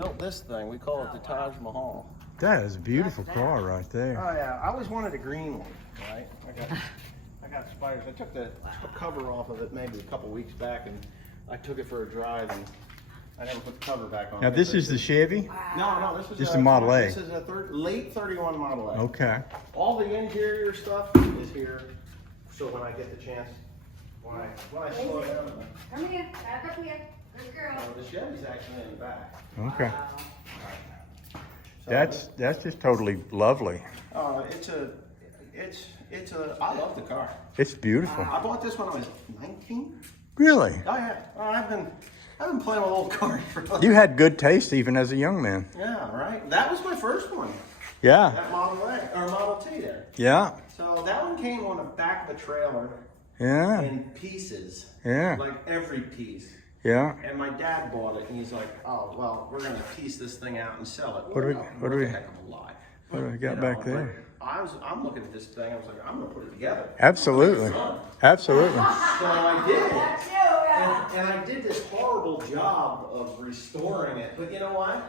built this thing. We call it the Taj Mahal. That is a beautiful car right there. Oh yeah, I always wanted a green one, right? I got spiders. I took the cover off of it maybe a couple weeks back, and I took it for a drive, and I never put the cover back on. Now this is the Chevy? No, this is just a Model A. This is a late 31 Model A. Okay. All the interior stuff is here, so when I get the chance, when I slow down. Come here, back up here. Good girl. The Chevy's actually in the back. Okay. So That's just totally lovely. I love the car. It's beautiful. I bought this when I was 19. Really? Oh yeah. I've been playing with old cars for. You had good taste even as a young man. Yeah, right. That was my first one. Yeah. That Model A or Model T there. Yeah. So that one came on the back of the trailer. Yeah. In pieces. Yeah. Like every piece. Yeah. And my dad bought it, and he's like, "Oh, well, we're gonna piece this thing out and sell it." What do we heck of a lot. What do we got back there? I'm looking at this thing. I was like, I'm gonna put it together. Absolutely. Absolutely. So I did, and I did this horrible job of restoring it. But you know what?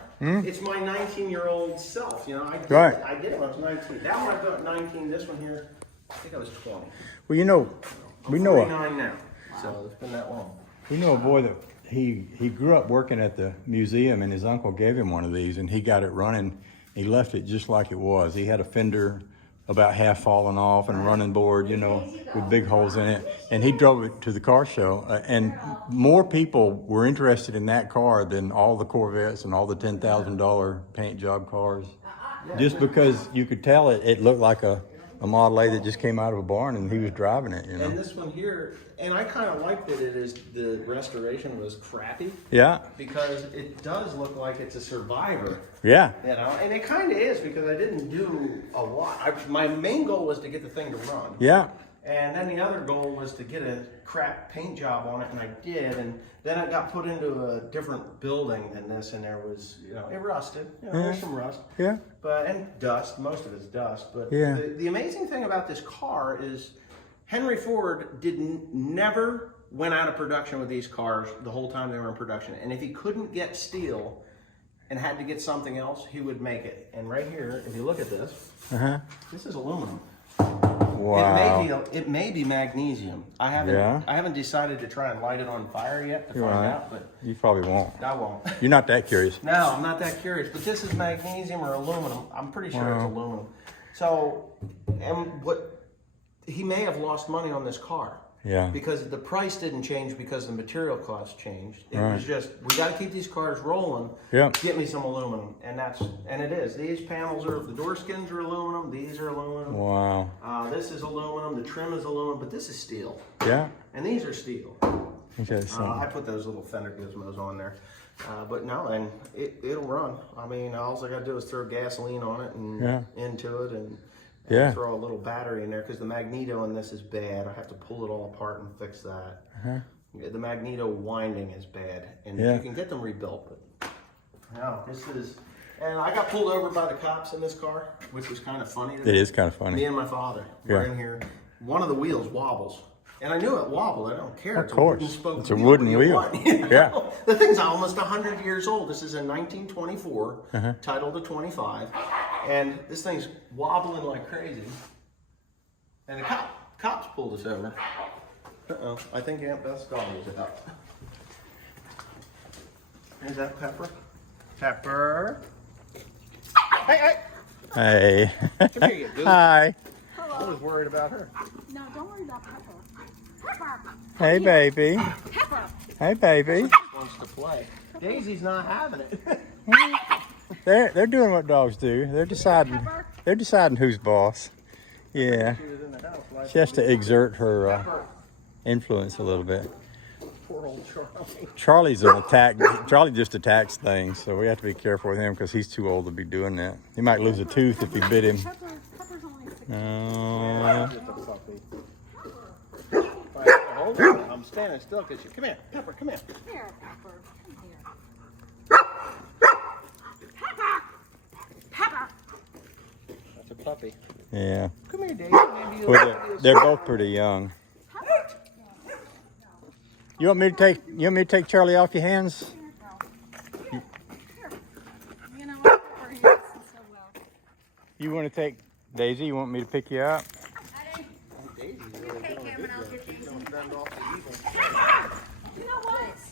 It's my 19-year-old self. You know, I did it when I was 19. That one I built at 19. This one here, I think I was 20. Well, you know, I'm 49 now. So it's been that long. We know a boy that he grew up working at the museum, and his uncle gave him one of these, and he got it running. He left it just like it was. He had a fender about half falling off and a running board, you know, with big holes in it. And he drove it to the car show. And more people were interested in that car than all the Corvettes and all the $10,000 paint job cars. Just because you could tell it looked like a Model A that just came out of a barn, and he was driving it, you know. And this one here, and I kind of liked that the restoration was crappy. Yeah. Because it does look like it's a survivor. Yeah. You know, and it kind of is, because I didn't do a lot. My main goal was to get the thing to run. Yeah. And then the other goal was to get a crap paint job on it, and I did. And then it got put into a different building than this, and there was, you know, it rusted. You know, there's some rust. Yeah. And dust. Most of it's dust. But yeah. The amazing thing about this car is Henry Ford never went out of production with these cars the whole time they were in production. And if he couldn't get steel and had to get something else, he would make it. And right here, if you look at this, this is aluminum. Wow. It may be magnesium. I haven't decided to try and light it on fire yet to find out, but you probably won't. I won't. You're not that curious. No, I'm not that curious. But this is magnesium or aluminum. I'm pretty sure it's aluminum. So, and he may have lost money on this car. Yeah. Because the price didn't change because the material cost changed. It was just, we got to keep these cars rolling. Yeah. Get me some aluminum, and it is. These panels the door skins are aluminum. These are aluminum. Wow. This is aluminum. The trim is aluminum, but this is steel. Yeah. And these are steel. Okay. I put those little fender gizmos on there. But no, and it'll run. I mean, all I got to do is throw gasoline on it and into it, and throw a little battery in there, because the magneto in this is bad. I have to pull it all apart and fix that. The magneto winding is bad, and you can get them rebuilt. But no, this is, and I got pulled over by the cops in this car, which was kind of funny. It is kind of funny. Me and my father were in here. One of the wheels wobbles. And I knew it wobbled. I don't care. Of course. It's a wooden wheel. You know? Yeah. The thing's almost 100 years old. This is in 1924, titled a 25. And this thing's wobbling like crazy. And the cops pulled us over. Uh-oh. I think Aunt Beth's dog is out. Is that Pepper? Pepper. Hey. Hey. Come here, you goof. Hi. I was worried about her. No, don't worry about Pepper. Pepper. Hey, baby. Pepper. Hey, baby. Wants to play. Daisy's not having it. They're doing what dogs do. They're deciding who's boss. Yeah. She has to exert her influence a little bit. Poor old Charlie. Charlie's an attack. Charlie just attacks things, so we have to be careful with him because he's too old to be doing that. He might lose a tooth if he bit him. Pepper's only 6. Oh. Hold on. I'm standing still because you. Come here, Pepper. Come here. Here, Pepper. Come here. Pepper. Pepper. That's a puppy. Yeah. Come here, Daisy. Maybe Well, they're both pretty young. You want me to take Charlie off your hands? You want to take Daisy? You want me to pick you up? Daisy's really doing a good job. She's gonna fend off the evil. You know what?